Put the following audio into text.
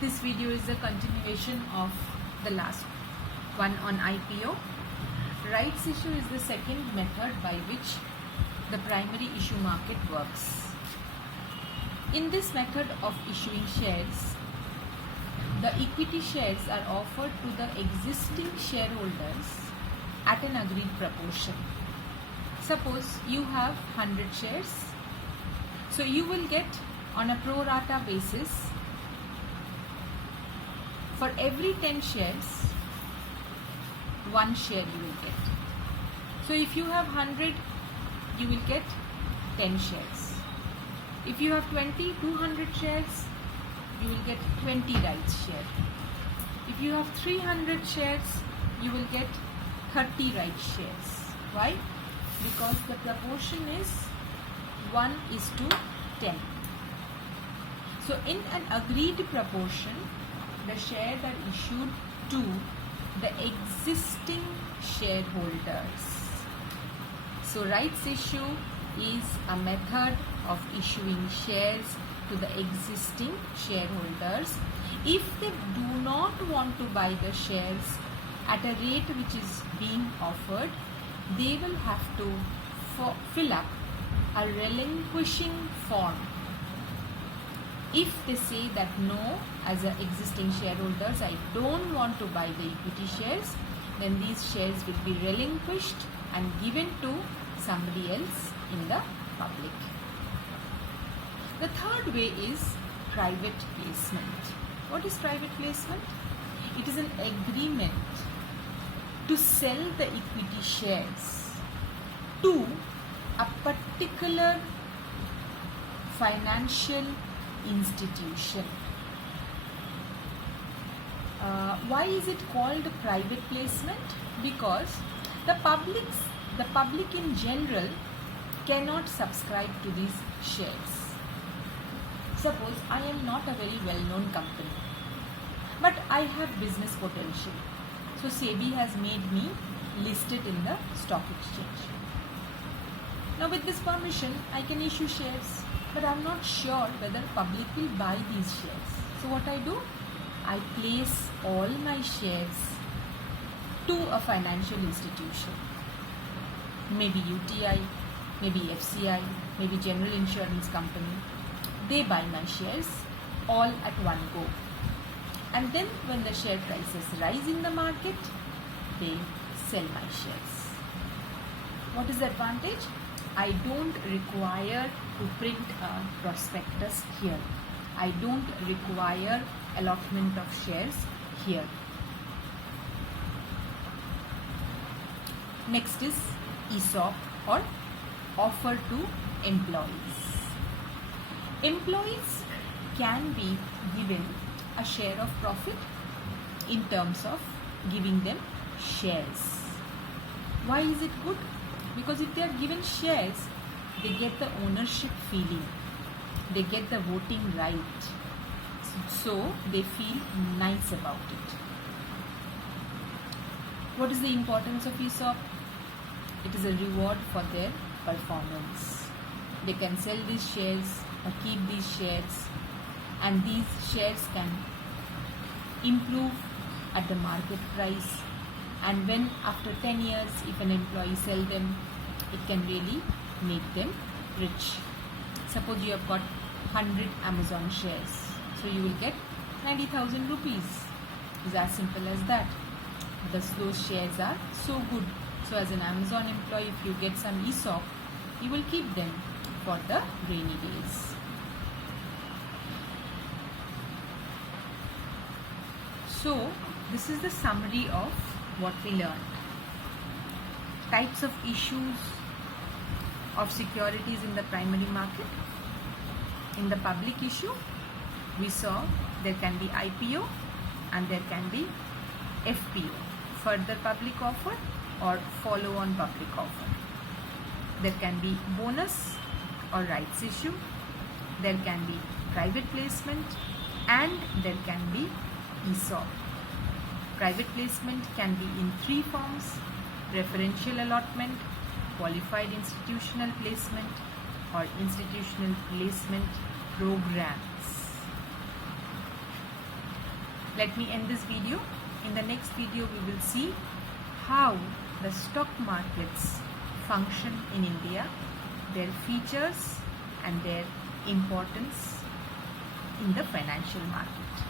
This video is a continuation of the last one on IPO. Rights issue is the second method by which the primary issue market works. In this method of issuing shares, the equity shares are offered to the existing shareholders at an agreed proportion. Suppose you have 100 shares, so you will get on a pro rata basis for every 10 shares, 1 share you will get. So if you have 100, you will get 10 shares. If you have 200 shares, you will get 20 rights share. If you have 300 shares, you will get 30 rights shares. Why? Because the proportion is 1:10. So in an agreed proportion, the shares are issued to the existing shareholders. So rights issue is a method of issuing shares to the existing shareholders. If they do not want to buy the shares at a rate which is being offered, they will have to fill up a relinquishing form. If they say that no, as an existing shareholders, I don't want to buy the equity shares, then these shares will be relinquished and given to somebody else in the public. The third way is private placement. What is private placement? It is an agreement to sell the equity shares to a particular financial institution. Why is it called private placement? Because the public in general cannot subscribe to these shares. Suppose I am not a very well-known company, but I have business potential. So SEBI has made me listed in the stock exchange. Now with this permission, I can issue shares, but I am not sure whether public will buy these shares. So what I do? I place all my shares to a financial institution. Maybe UTI, maybe FCI, maybe General Insurance Company. They buy my shares all at one go. And then when the share prices rise in the market, they sell my shares. What is the advantage? I don't require to print a prospectus here. I don't require allotment of shares here. Next is ESOP, or offer to employees. Employees can be given a share of profit in terms of giving them shares. Why is it good? Because if they are given shares, they get the ownership feeling, they get the voting right, so they feel nice about it. What is the importance of ESOP? It is a reward for their performance. They can sell these shares or keep these shares, and these shares can improve at the market price, and when after 10 years if an employee sell them, it can really make them rich. Suppose you have got 100 Amazon shares, so you will get 90,000 rupees. It's as simple as that. Those shares are so good. So as an Amazon employee, if you get some ESOP, you will keep them for the rainy days. So this is the summary of what we learned. Types of issues of securities in the primary market. In the public issue, we saw there can be IPO and there can be FPO, further public offer or follow-on public offer. There can be bonus or rights issue. There can be private placement, and there can be ESOP. Private placement can be in 3 forms: preferential allotment, qualified institutional placement, or institutional placement programs. let me end this video. In the next video, we will see how the stock markets function in India, their features and their importance in the financial market.